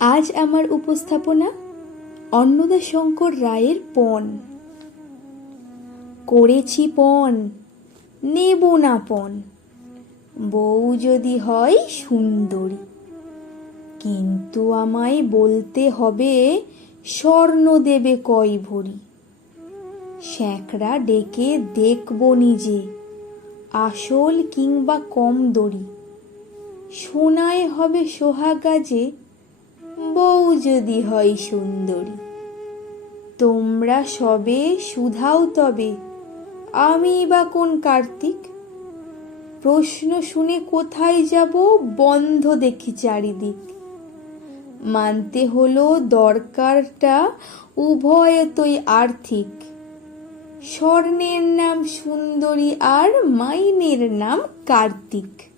আজ আমার উপস্থাপনা অন্নদা শঙ্কর রায়ের পণ। করেছি পণ, নেব না পণ। বউ যদি হয় সুন্দরী। কিন্তু আমায় বলতে হবে স্বর্ণ দেবে কয় ভরি। শ্যাকরা ডেকে দেখব নিজে, আসল কিংবা কম দড়ি সোনায় হবে সোহাগাজে যদি হয় সুন্দরী। তোমরা সবে সুধাও তবে, আমি বা কোন কার্তিক? প্রশ্ন শুনে কোথায় যাব বন্ধ দেখি চারিদিক। মানতে হলো দরকারটা উভয় তোই আর্থিক। স্বর্ণের নাম সুন্দরী আর মাইনের নাম কার্তিক।